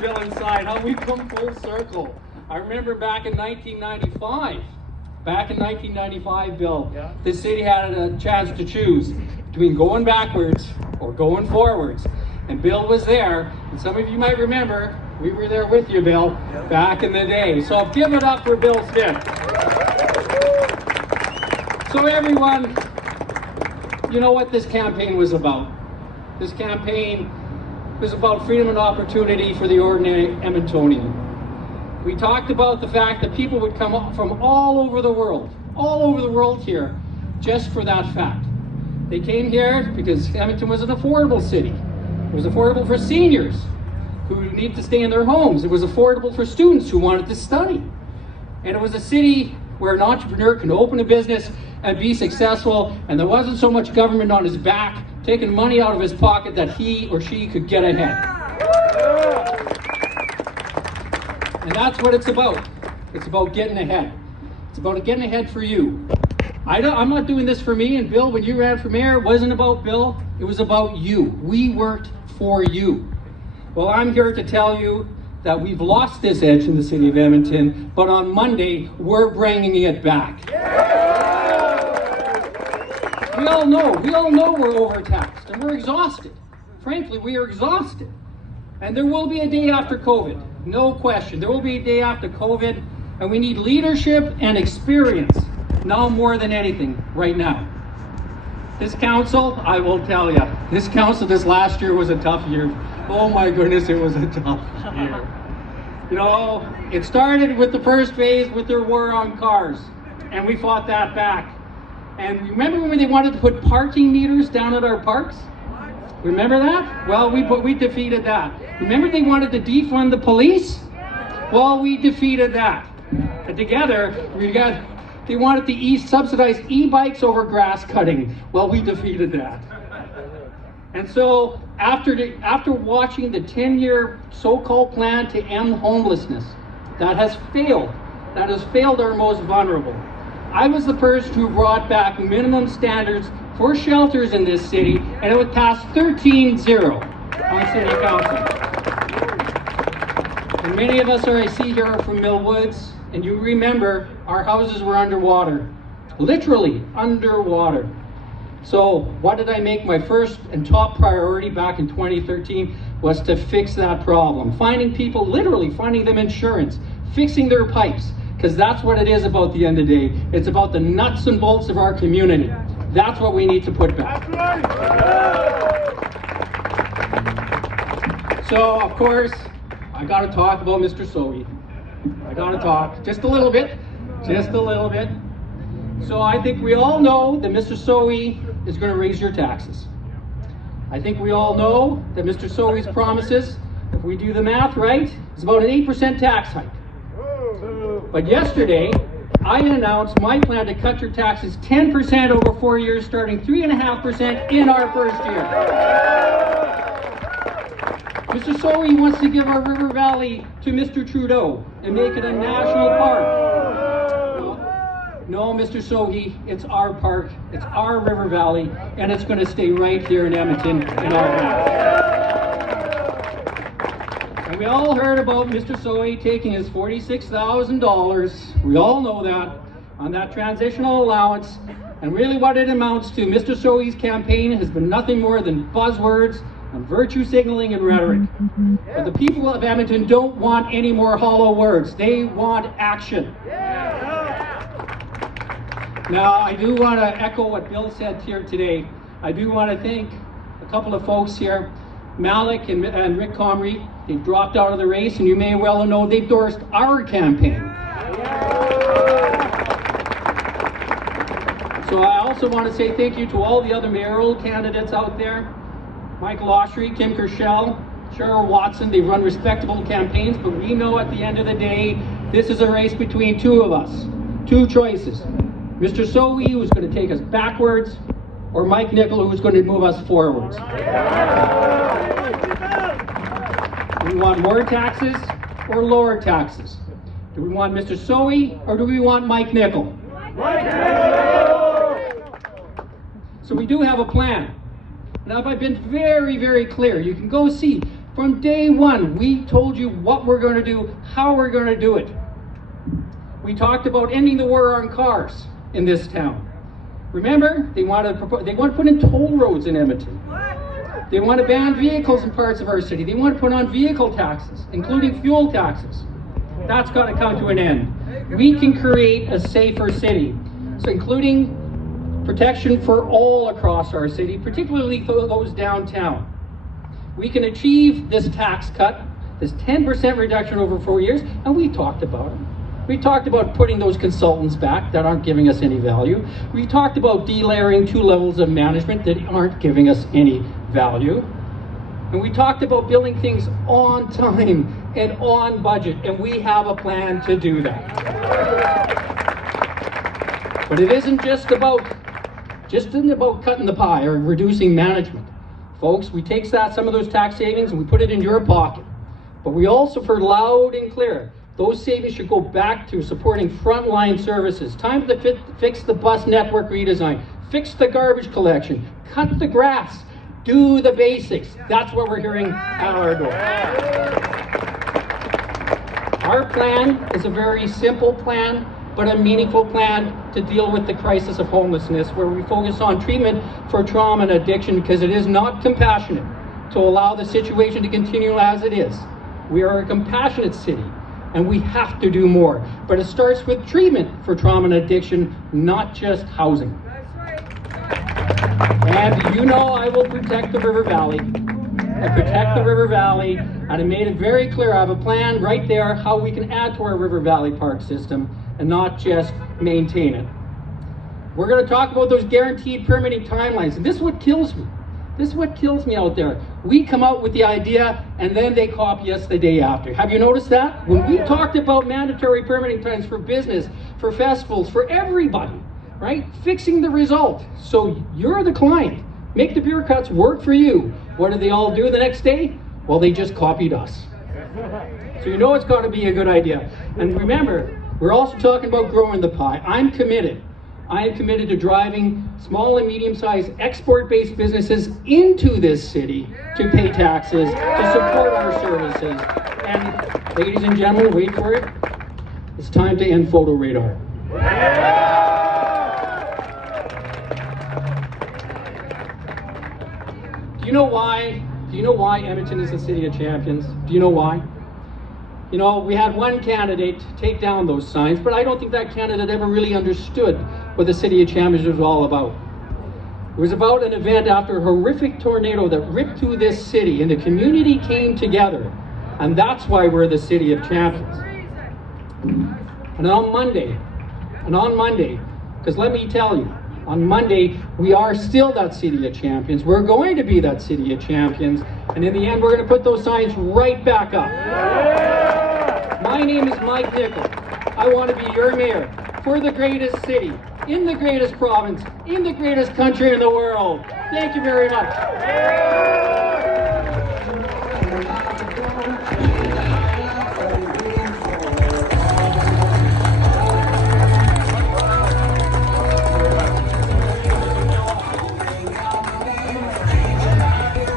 Bill inside, how we come full circle. I remember back in 1995, Bill, the city had a chance to choose between going backwards or going forwards. And Bill was there, and some of you might remember, we were there with you, Bill, back in the day. So give it up for Bill Smith. So everyone, you know what this campaign was about. This campaign was about freedom and opportunity for the ordinary Edmontonian. We talked about the fact that people would come from all over the world here, just for that fact. They came here because Edmonton was an affordable city. It was affordable for seniors who need to stay in their homes. It was affordable for students who wanted to study. And it was a city where an entrepreneur can open a business and be successful, and there wasn't so much government on his back taking money out of his pocket that he or she could get ahead. And that's what it's about. It's about getting ahead. It's about getting ahead for you. I'm not doing this for me, and Bill, when you ran for mayor, it wasn't about Bill, it was about you. We worked for you. Well, I'm here to tell you that we've lost this edge in the city of Edmonton, but on Monday, we're bringing it back. We all know we're overtaxed and we're exhausted. Frankly, we are exhausted. And there will be a day after COVID, no question. There will be a day after COVID, and we need leadership and experience now more than anything right now. This council, I will tell you, this last year was a tough year. Oh my goodness, it was a tough year. You know, it started with the first phase with their war on cars, and we fought that back. And remember when they wanted to put parking meters down at our parks? Remember that? Well, we defeated that. Remember they wanted to defund the police? Well, we defeated that. And together, they wanted to subsidize e-bikes over grass cutting. Well, we defeated that. And so, after watching the 10-year so-called plan to end homelessness, that has failed our most vulnerable. I was the person who brought back minimum standards for shelters in this city, and it would pass 13-0 on City Council. And many of us I see here are from Mill Woods, and you remember our houses were underwater, literally underwater. So what did I make my first and top priority back in 2013 was to fix that problem. Finding people, literally finding them insurance, fixing their pipes, because that's what it is about the end of the day. It's about the nuts and bolts of our community. That's what we need to put back. So, of course, I got to talk about Mr. Sohi. I got to talk just a little bit. So I think we all know that Mr. Sohi is going to raise your taxes. I think we all know that Mr. Sohi's promises, if we do the math right, is about an 8% tax hike. But yesterday, I announced my plan to cut your taxes 10% over 4 years, starting 3.5% in our first year. Mr. Sohi wants to give our river valley to Mr. Trudeau and make it a national park. No, Mr. Sohi, it's our park, it's our river valley, and it's going to stay right here in Edmonton in our valley. And we all heard about Mr. Sohi taking his $46,000, we all know that, on that transitional allowance, and really what it amounts to, Mr. Sohi's campaign has been nothing more than buzzwords and virtue signaling and rhetoric. But the people of Edmonton don't want any more hollow words, they want action. Now, I do want to echo what Bill said here today. I do want to thank a couple of folks here, Malik and Rick Comrie. They dropped out of the race, and you may well know they endorsed our campaign. So I also want to say thank you to all the other mayoral candidates out there. Michael Oshry, Kim Kershell, Cheryl Watson, they've run respectable campaigns, but we know at the end of the day, this is a race between two of us, two choices. Mr. Sohi, who's going to take us backwards, or Mike Nickel, who's going to move us forwards. Do we want more taxes or lower taxes? Do we want Mr. Sohi or do we want Mike Nickel? Mike Nickel! So we do have a plan. Now, if I've been very, very clear, you can go see From day one, we told you what we're going to do, how we're going to do it. We talked about ending the war on cars in this town. Remember, they want to put in toll roads in Edmonton. They want to ban vehicles in parts of our city. They want to put on vehicle taxes, including fuel taxes. That's got to come to an end. We can create a safer city, so including protection for all across our city, particularly those downtown. We can achieve this tax cut, this 10% reduction over 4 years, and we talked about it. We talked about putting those consultants back that aren't giving us any value. We talked about delayering 2 levels of management that aren't giving us any value. And we talked about building things on time and on budget, and we have a plan to do that. But it isn't just about cutting the pie or reducing management. Folks, we take some of those tax savings and we put it in your pocket. But we also heard loud and clear, those savings should go back to supporting frontline services. Time to fix the bus network redesign, fix the garbage collection, cut the grass, do the basics. That's what we're hearing at our door. Our plan is a very simple plan, but a meaningful plan to deal with the crisis of homelessness, where we focus on treatment for trauma and addiction, because it is not compassionate to allow the situation to continue as it is. We are a compassionate city, and we have to do more. But it starts with treatment for trauma and addiction, not just housing. And you know I will protect the River Valley. I protect the River Valley, and I made it very clear. I have a plan right there how we can add to our River Valley park system and not just maintain it. We're going to talk about those guaranteed permitting timelines, and this is what kills me. This is what kills me out there. We come out with the idea, and then they copy us the day after. Have you noticed that? When we talked about mandatory permitting times for business, for festivals, for everybody, right? Fixing the result. So you're the client. Make the bureaucrats work for you. What did they all do the next day? Well, they just copied us. So you know it's got to be a good idea. And remember, we're also talking about growing the pie. I'm committed. I am committed to driving small and medium-sized export-based businesses into this city to pay taxes, to support our services. And ladies and gentlemen, wait for it. It's time to end photo radar. Do you know why? Do you know why Edmonton is the city of champions? Do you know why? You know, we had one candidate take down those signs, but I don't think that candidate ever really understood what the City of Champions was all about. It was about an event after a horrific tornado that ripped through this city, and the community came together, and that's why we're the City of Champions. And on Monday, because let me tell you, on Monday, we are still that City of Champions. We're going to be that City of Champions, and in the end, we're going to put those signs right back up. My name is Mike Nickel. I want to be your mayor for the greatest city, in the greatest province, in the greatest country in the world. Thank you very much.